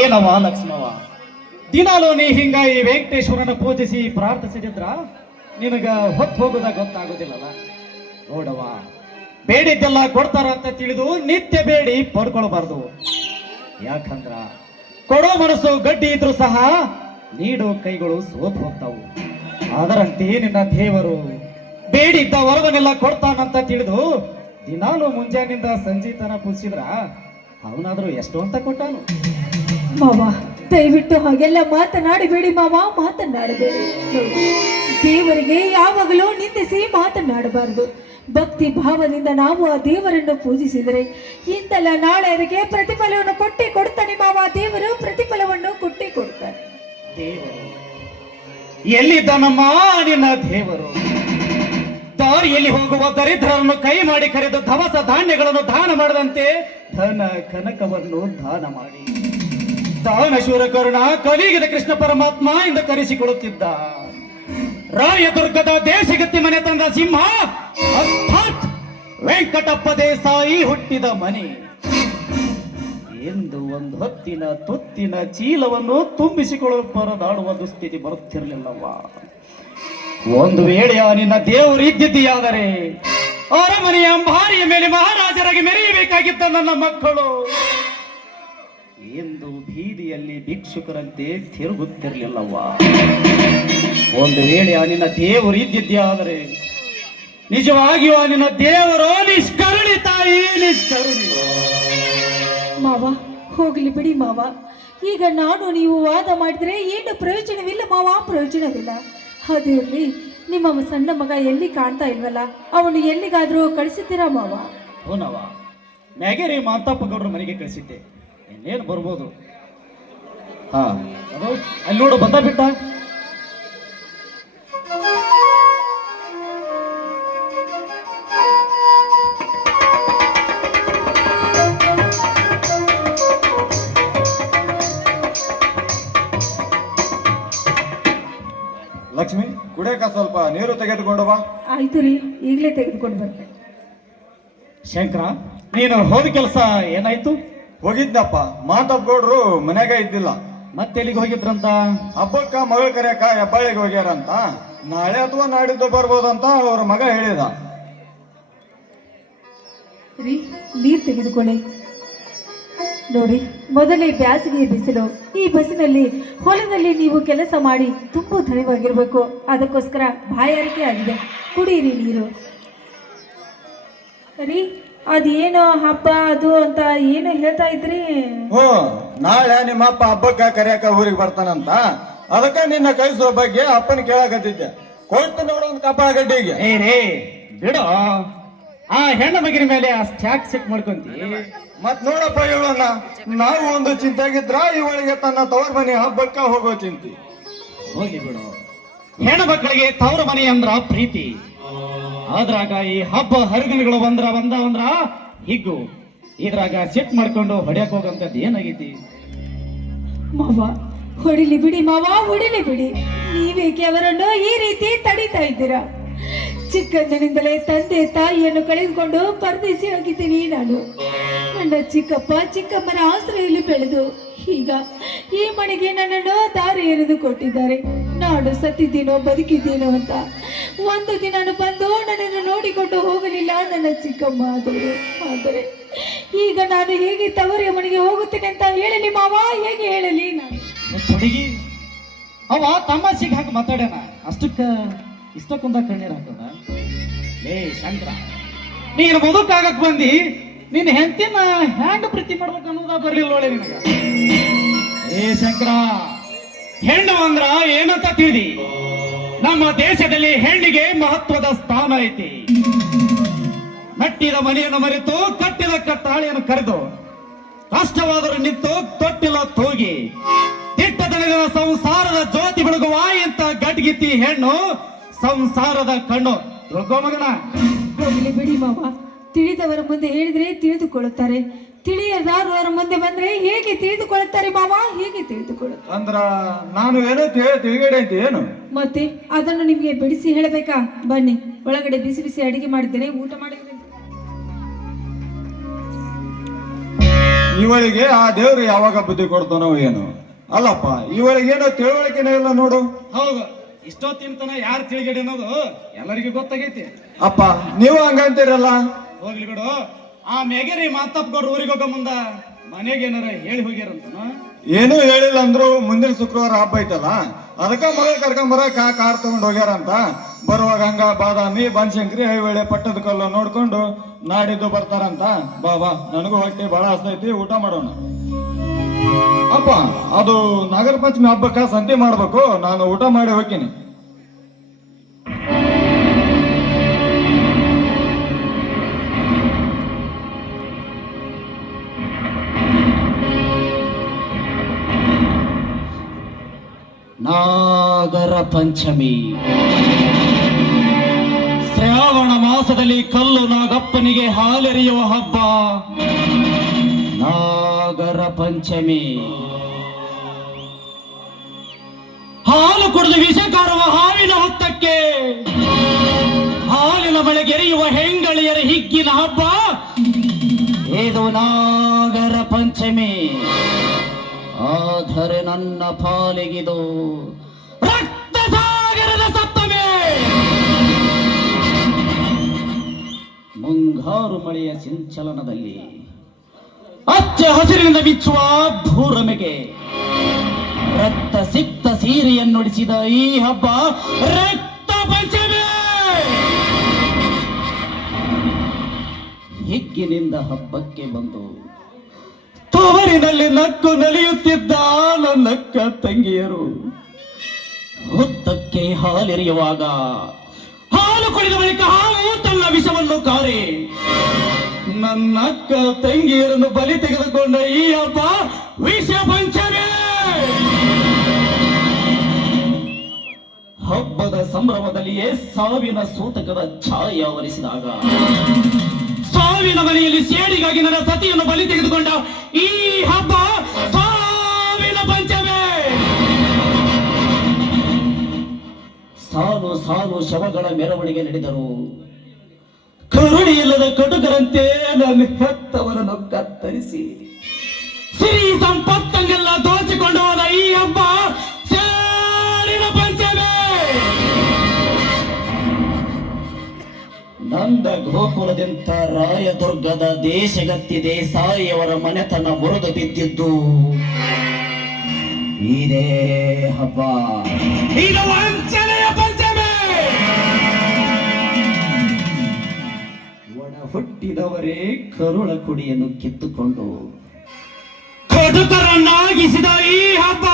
ಏನವ ಲಕ್ಷ್ಮವ, ದಿನಾಲು ನೀ ಹಿಂಗ ಈ ವೆಂಕಟೇಶ್ವರನ ಪೂಜಿಸಿ ಪ್ರಾರ್ಥಿಸಿದ್ರ ನಿನಗ ಹೊತ್ತು ಹೋಗೋದ ಗೊತ್ತಾಗೋದಿಲ್ಲಲ್ಲ. ನೋಡವ, ಬೇಡಿದ್ದೆಲ್ಲ ಕೊಡ್ತಾರ ಅಂತ ತಿಳಿದು ನಿತ್ಯ ಬೇಡಿ ಪಡ್ಕೊಳ್ಬಾರ್ದು. ಯಾಕಂದ್ರ ಕೊಡೋ ಮನಸ್ಸು ಗಡ್ಡಿ ಇದ್ರು ಸಹ ನೀಡೋ ಕೈಗಳು ಸೋತ್ ಹೋಗ್ತಾವು. ಅದರಂತೆ ನಿನ್ನ ದೇವರು ಬೇಡಿದ್ದ ವರವನ್ನೆಲ್ಲ ಕೊಡ್ತಾನಂತ ತಿಳಿದು ದಿನಾಲು ಮುಂಜಾನಿಂದ ಸಂಜೀತನ ಪೂಜಿಸಿದ್ರ ಅವನಾದ್ರೂ ಎಷ್ಟು ಅಂತ ಕೊಟ್ಟಾನು. ಮಾವ, ದಯವಿಟ್ಟು ಹಾಗೆಲ್ಲ ಮಾತನಾಡಬೇಡಿ ಮಾವ, ಮಾತನಾಡಬೇಡಿ. ದೇವರಿಗೆ ಯಾವಾಗಲೂ ನಿಂದಿಸಿ ಮಾತನಾಡಬಾರದು. ಭಕ್ತಿ ಭಾವದಿಂದ ನಾವು ಆ ದೇವರನ್ನು ಪೂಜಿಸಿದರೆ ಇಂದಲ್ಲ ನಾಳೆವರೆಗೆ ಪ್ರತಿಫಲವನ್ನು ಕೊಟ್ಟೇ ಕೊಡ್ತಾನೆ ಮಾವ. ದೇವರು ಪ್ರತಿಫಲವನ್ನು ಕೊಟ್ಟೇ ಕೊಡ್ತಾನೆ. ದೇವರು ಎಲ್ಲಿದ್ದಾನಮ್ಮ ನಿನ್ನ ದೇವರು? ದಾರಿಯಲ್ಲಿ ಹೋಗುವ ದರಿದ್ರರನ್ನು ಕೈ ಮಾಡಿ ಕರೆದು ದವಸ ಧಾನ್ಯಗಳನ್ನು ದಾನ ಮಾಡದಂತೆ ಧನ ಕನಕವನ್ನು ದಾನ ಮಾಡಿ ದಾನಶೂರ ಕರುಣ ಕಲಿಯುಗದ ಕೃಷ್ಣ ಪರಮಾತ್ಮ ಎಂದು ಕರೆಸಿಕೊಳ್ಳುತ್ತಿದ್ದ ರಾಯದುರ್ಗದ ದೇಶಗತ್ತಿ ಮನೆ ತಂದ ಸಿಂಹ ಅರ್ಥಾತ್ ವೆಂಕಟಪ್ಪ ದೇಸಾಯಿ ಹುಟ್ಟಿದ ಮನೆ ಎಂದು ಒಂದು ಹೊತ್ತಿನ ತುತ್ತಿನ ಚೀಲವನ್ನು ತುಂಬಿಸಿಕೊಳ್ಳಲು ಪರದಾಡುವ ದುಸ್ಥಿತಿ ಬರುತ್ತಿರಲಿಲ್ಲವ್ವ. ಒಂದು ವೇಳೆ ನಿನ್ನ ದೇವರು ಇದ್ದಿದ್ದೀಯಾದರೆ ಅರಮನೆಯ ಅಂಬಾರಿಯ ಮೇಲೆ ಮಹಾರಾಜರಾಗಿ ಮೆರೆಯಬೇಕಾಗಿದ್ದ ನನ್ನ ಮಕ್ಕಳು ಎಂದು ಬೀದಿಯಲ್ಲಿ ಭಿಕ್ಷುಕರಂತೆ ತಿರುಗುತ್ತಿರಲಿಲ್ಲವ್ವ. ಒಂದು ವೇಳೆ ನಿನ್ನ ದೇವರು ಇದ್ದಿದ್ದೀಯಾದರೆ ನಿಜವಾಗಿಯೂ ನಿನ್ನ ದೇವರು ನಿಷ್ಕರುಣಿ ತಾಯಿ, ನಿಷ್ಕರುಣಿ. ಮಾವ, ಹೋಗ್ಲಿ ಬಿಡಿ ಮಾವ. ಈಗ ನಾನು ನೀವು ವಾದ ಮಾಡಿದ್ರೆ ಏನು ಪ್ರಯೋಜನವಿಲ್ಲ ಮಾವ, ಪ್ರಯೋಜನವಿಲ್ಲ. ಅದಿರಲಿ, ನಿಮ್ಮ ಸಣ್ಣ ಮಗ ಎಲ್ಲಿ ಕಾಣ್ತಾ ಇಲ್ವಲ್ಲ, ಅವನು ಎಲ್ಲಿಗಾದ್ರೂ ಕಳಿಸಿದ್ದೀರಾ ಮಾವ? ಹೂನವ, ಮ್ಯಾಗೇರಿ ಮಾತಪ್ಪ ಗೌಡ್ರ ಮನೆಗೆ ಕಳಿಸಿದ್ದೆ. ಇನ್ನೇನು ಬರ್ಬೋದು. ಹಾ, ಅದು ಅಲ್ಲಿ ನೋಡು, ಬಂದ ಬಿಟ್ಟ. ಲಕ್ಷ್ಮಿ, ಕುಡಿಯಕ ಸ್ವಲ್ಪ ನೀರು ತೆಗೆದುಕೊಂಡು ಬಾ. ಆಯ್ತು ರೀ, ಈಗಲೇ ತೆಗೆದುಕೊಂಡು ಬರ್ತೇನೆ. ಶಂಕರ, ನೀನು ಹೋದ ಕೆಲಸ ಏನಾಯ್ತು? ಹೋಗಿದ್ದಪ್ಪ, ಮಾತಪ್ಪಗೌಡ್ರು ಮನೆಗ ಇದ್ದಿಲ್ಲ. ಮತ್ತೆ ಎಲ್ಲಿಗೆ ಹೋಗಿದ್ರಂತ? ಹಬ್ಬಕ್ಕ ಮಗಳ ಕರೆಯಕ ಹೆಬ್ಬಾಳಿಗೆ ಹೋಗ್ಯಾರಂತ. ನಾಳೆ ಅಥವಾ ನಾಡಿದ್ದು ಬರ್ಬೋದಂತ ಅವ್ರ ಮಗ ಹೇಳಿದ. ರೀ, ನೀರು ತೆಗೆದುಕೊಳ್ಳಿ. ನೋಡಿ, ಮೊದಲೇ ಬ್ಯಾಸಿಗೆ ಬಿಸಿಲು. ಈ ಬಸ್ಸಿನಲ್ಲಿ ಹೊಲದಲ್ಲಿ ನೀವು ಕೆಲಸ ಮಾಡಿ ತುಂಬಾ ಧನ್ಯವಾಗಿರ್ಬೇಕು. ಅದಕ್ಕೋಸ್ಕರ ಬಾಯಾರಿಕೆ ಆಗಿದೆ, ಕುಡಿಯಿರಿ ನೀರು. ರೀ, ಅದೇನೋ ಹಬ್ಬ ಅದು ಅಂತ ಏನು ಹೇಳ್ತಾ ಇದ್ರಿ? ನಾಳೆ ನಿಮ್ಮ ಅಪ್ಪ ಹಬ್ಬಕ್ಕ ಕರೆಯಕ ಊರಿಗೆ ಬರ್ತಾನಂತ. ಅದಕ್ಕ ನಿನ್ನ ಕೈಸೋ ಬಗ್ಗೆ ಅಪ್ಪನ ಕೇಳಕತ್ತಿದ್ದೆ. ಕೊಟ್ಟು ನೋಡೋ ಒಂದು ಕಪ್ಪ ಗಡ್ಡಿಗೆ. ರೇ ಬಿಡು, ಆ ಹೆಣ್ಣ ಮಗಿನ ಮೇಲೆ ಅಷ್ಟ್ಯಾಕ್ ಸಿಟ್ ಮಾಡ್ಕೊಂತಿ? ಮತ್ ನೋಡಪ್ಪ, ಇವಳನ್ನ ನಾವು ಒಂದು ಚಿಂತೆಗಿದ್ರ ಇವಳಿಗೆ ತನ್ನ ತವರ ಮನೆ ಹಬ್ಬಕ್ಕ ಹೋಗೋ ಚಿಂತೆ. ಹೋಗಿ ಬಿಡು, ಹೆಣ್ಣು ಮಕ್ಕಳಿಗೆ ತವರ ಮನೆ ಅಂದ್ರ ಪ್ರೀತಿ. ಆದ್ರಾಗ ಈ ಹಬ್ಬ ಹರಿದಿನಗಳು ಬಂದ್ರ ಹಿಗ್ಗು. ಇದ್ರಾಗ ಸಿಟ್ ಮಾಡ್ಕೊಂಡು ಹೊಡ್ಯಾಕ್ ಹೋಗಂತದ್ ಏನಾಗೈತಿ? ಮಾವ, ಹೊಡಿಲಿ ಬಿಡಿ ಮಾವ, ಹೊಡಿಲಿ ಬಿಡಿ. ನೀವೇಕೆ ಅವರನ್ನು ಈ ರೀತಿ ತಡೀತಾ ಇದ್ದೀರಾ? ಚಿಕ್ಕಂದಿನಿಂದಲೇ ತಂದೆ ತಾಯಿಯನ್ನು ಕಳೆದುಕೊಂಡು ಪರದೇಸಿ ಆಗಿದ್ದೀನಿ ನಾನು. ನನ್ನ ಚಿಕ್ಕಪ್ಪ ಚಿಕ್ಕಮ್ಮನ ಆಶ್ರಯಲ್ಲಿ ಬೆಳೆದು ಈಗ ಈ ಮನೆಗೆ ನನ್ನನ್ನು ದಾರಿ ಎರೆದು ಕೊಟ್ಟಿದ್ದಾರೆ. ನಾನು ಸತ್ತಿದ್ದೀನೋ ಬದುಕಿದ್ದೀನೋ ಅಂತ ಒಂದು ದಿನ ಬಂದು ನನ್ನನ್ನು ನೋಡಿಕೊಂಡು ಹೋಗಲಿಲ್ಲ ನನ್ನ ಚಿಕ್ಕಮ್ಮ ಆದವರು. ಆದರೆ ಈಗ ನಾನು ಹೇಗೆ ತವರಿಯ ಮನೆಗೆ ಹೋಗುತ್ತೇನೆ ಅಂತ ಹೇಳಲಿ ಮಾವ? ಹೇಗೆ ಹೇಳಲಿ ನಾನು? ಹುಡುಗಿ ಅವ ತಮಾಷೆಗೆ ಹಾಕಿ ಮಾತಾಡ್ಯಾನ, ಇಷ್ಟಕ್ಕೊಂದ ಕಣ್ಣೀರ್ ಹಾಕದ. ಲೇ ಶಂಕರ, ನೀನು ಬದುಕಾಗಕ್ ಬಂದಿ, ನಿನ್ನ ಹೆಂಡತಿನ ಹ್ಯಾಂಗ ಪ್ರೀತಿ ಮಾಡ್ಬೇಕು ಅನ್ನೋದ ಬರ್ಲಿಲ್ಲ ಒಳ್ಳೆ ನಿನಗ. ಏ ಶಂಕರ, ಹೆಣ್ಣು ಅಂದ್ರ ಏನಂತ ತಿಳಿದಿ? ನಮ್ಮ ದೇಶದಲ್ಲಿ ಹೆಣ್ಣಿಗೆ ಮಹತ್ವದ ಸ್ಥಾನ ಐತಿ. ಮೆಟ್ಟಿದ ಮನೆಯನ್ನು ಮರೆತು ಕಟ್ಟಿದ ಕತ್ತಾಳೆಯನ್ನು ಕರೆದು ಕಷ್ಟವಾದರೂ ನಿಂತು ತೊಟ್ಟಿಲ್ಲ ತೂಗಿ ದಿಟ್ಟದಲ್ಲಿನ ಸಂಸಾರದ ಜ್ಯೋತಿ ಬೆಳಗುವ ಇಂತ ಗಡ್ಗಿತ್ತಿ ಹೆಣ್ಣು ಸಂಸಾರದ ಕಣ್ಣು. ತಿಳ್ಕೋ ಮಗನ. ಹೋಗ್ಲಿ ಬಿಡಿ ಮಾವ, ತಿಳಿದವರ ಮುಂದೆ ಹೇಳಿದ್ರೆ ತಿಳಿದುಕೊಳ್ಳುತ್ತಾರೆ, ತಿಳಿಯದಾರವರ ಮುಂದೆ ಬಂದ್ರೆ ಹೇಗೆ ತಿಳಿದುಕೊಳ್ಳುತ್ತಾರೆ ಮಾವ? ಹೇಗೆ ತಿಳಿದುಕೊಳ್ಳುತ್ತಾರೆ ಅಂದ್ರ ನಾನು ಏನೋ ತಿಳಿಗಡೆ ಅಂತ ಏನು? ಮತ್ತೆ ಅದನ್ನು ನಿಮ್ಗೆ ಬಿಡಿಸಿ ಹೇಳಬೇಕಾ? ಬನ್ನಿ, ಒಳಗಡೆ ಬಿಸಿ ಬಿಸಿ ಅಡಿಗೆ ಮಾಡಿದ್ದೇನೆ, ಊಟ ಮಾಡಿದ್ರೆ ಇವಳಿಗೆ ಆ ದೇವ್ರು ಯಾವಾಗ ಬುದ್ಧಿ ಕೊಡ್ತಾನೋ ಏನು. ಅಲ್ಲಪ್ಪ, ಇವಳಿಗೆ ಏನೋ ತಿಳುವಳಿಕೆನೇ ಇಲ್ಲ ನೋಡು. ಹೌದು, ಇಷ್ಟೊತ್ತಿನ ತನ ಯಾರು ತಿಳಿಗಡಿ ಅನ್ನೋದು ಎಲ್ಲರಿಗೂ ಗೊತ್ತಾಗೈತಿ. ಅಪ್ಪ, ನೀವು ಹಂಗಂತೀರಲ್ಲ. ಹೋಗ್ಲಿ ಬಿಡು. ಆ ಮೆಗೆರಿ ಮಾತಪ್ಪ ಊರಿಗೆ ಹೋಗೋ ಮುಂದ ಮನೆಗೆ ಏನಾರ ಹೇಳಿ ಹೋಗ್ಯಾರಂತನ? ಏನೂ ಹೇಳಿಲ್ಲ ಅಂದ್ರು ಮುಂದಿನ ಶುಕ್ರವಾರ ಹಬ್ಬ ಐತಲ್ಲ, ಅದಕ್ಕ ಮಗ ಕರ್ಕೊಂಬರಕ ಕಾರ್ ತಗೊಂಡ್ ಹೋಗ್ಯಾರಂತ. ಬರುವಾಗ ಹಂಗ ಬಾದಾಮಿ, ಬನಶಂಕರಿ, ಐಹೊಳೆ, ಪಟ್ಟದ ಕಲ್ಲು ನೋಡ್ಕೊಂಡು ನಾಡಿದ್ದು ಬರ್ತಾರಂತ. ಬಾ ಬಾ, ನನಗೂ ಹೊಟ್ಟೆ ಬಹಳ ಹಸ್ತೈತಿ, ಊಟ ಮಾಡೋಣ. ಅಪ್ಪ, ಅದು ನಾಗರ ಪಂಚಮಿ ಹಬ್ಬಕ್ಕ ಸಂತೆ ಮಾಡ್ಬೇಕು, ನಾನು ಊಟ ಮಾಡಿ ಹೋಗ್ತೀನಿ. ನಾಗರ ಪಂಚಮಿ ಶ್ರಾವಣ ಮಾಸದಲ್ಲಿ ಕಲ್ಲು ನಾಗಪ್ಪನಿಗೆ ಹಾಲೆರೆಯುವ ಹಬ್ಬ ನಾಗರ ಪಂಚಮಿ. ಹಾಲು ಕುಡಿದು ವಿಷ ಕಾರುವ ಹಾವಿನ ಹೊತ್ತಕ್ಕೆ ಹಾಲಿನ ಬಳೆಗೆರೆಯುವ ಹೆಂಗಳಿಯರ ಹಿಗ್ಗಿನ ಹಬ್ಬ ಇದು ನಾಗರ ಪಂಚಮಿ. ಆದರೆ ನನ್ನ ಪಾಲಿಗಿದು ರಕ್ತ ಸಾಗರದ ಸಪ್ತಮಿ. ಮುಂಗಾರು ಮಳೆಯ ಸಿಂಚಲನದಲ್ಲಿ ಅಚ್ಚ ಹಸಿರಿನಿಂದ ಬಿಚ್ಚುವ ಭೂರಮೆಗೆ ರಕ್ತ ಸಿಕ್ತ ಸೀರೆಯನ್ನುಡಿಸಿದ ಈ ಹಬ್ಬ ರಕ್ತ ಪಂಚಮಿ. ಹಿಗ್ಗಿನಿಂದ ಹಬ್ಬಕ್ಕೆ ಬಂದು ತವರಿನಲ್ಲಿ ನಕ್ಕು ನಲಿಯುತ್ತಿದ್ದ ನನ್ನಕ್ಕ ತಂಗಿಯರು ಹುತ್ತಕ್ಕೆ ಹಾಲೆರೆಯುವಾಗ ಹಾಲು ಕುಡಿದ ಬಳಿಕ ಹಾವು ತನ್ನ ವಿಷವನ್ನು ಕಾರಿ ನನ್ನಕ್ಕ ತಂಗಿಯರನ್ನು ಬಲಿ ತೆಗೆದುಕೊಂಡ ಈ ಹಬ್ಬ ವಿಷ ಪಂಚಮಿ. ಹಬ್ಬದ ಸಂಭ್ರಮದಲ್ಲಿಯೇ ಸಾವಿನ ಸೂತಕದ ಛಾಯೆ ಆವರಿಸಿದಾಗ ಸಾವಿನ ಮನೆಯಲ್ಲಿ ಸೇಡಿಗಾಗಿ ನನ್ನ ಸತಿಯನ್ನು ಬಲಿ ತೆಗೆದುಕೊಂಡ ಈ ಹಬ್ಬ ಸಾವಿನ ಪಂಚಮಿ. ಸಾಲು ಸಾಲು ಶವಗಳ ಮೆರವಣಿಗೆ ನಡೆದರು. ಕರುಣೆ ಇಲ್ಲದ ಕಟುಕರಂತೆ ನನ್ನ ಹೆತ್ತವರನ್ನು ಕತ್ತರಿಸಿ ಸಿರಿ ಸಂಪತ್ತನ್ನೆಲ್ಲ ದೋಚಿಕೊಂಡು ಹೋದ ಈ ಹಬ್ಬ ಸೇಡಿನ ಪಂಚಮಿ. ನಂದ ಗೋಕುಲದಂತ ರಾಯದುರ್ಗದ ದೇಶಗತ್ತಿ ದೇಸಾಯಿಯವರ ಮನೆತನ ಮುರಿದು ಬಿದ್ದಿದ್ದು ಇದೇ ಹಬ್ಬ. ಇದು ವಂಚನೆಯ ಪಂಚಮಿ. ಒಡ ಹುಟ್ಟಿದವರೇ ಕರುಳ ಕುಡಿಯನ್ನು ಕಿತ್ತುಕೊಂಡು ಕಟುಕರನ್ನಾಗಿಸಿದ ಈ ಹಬ್ಬ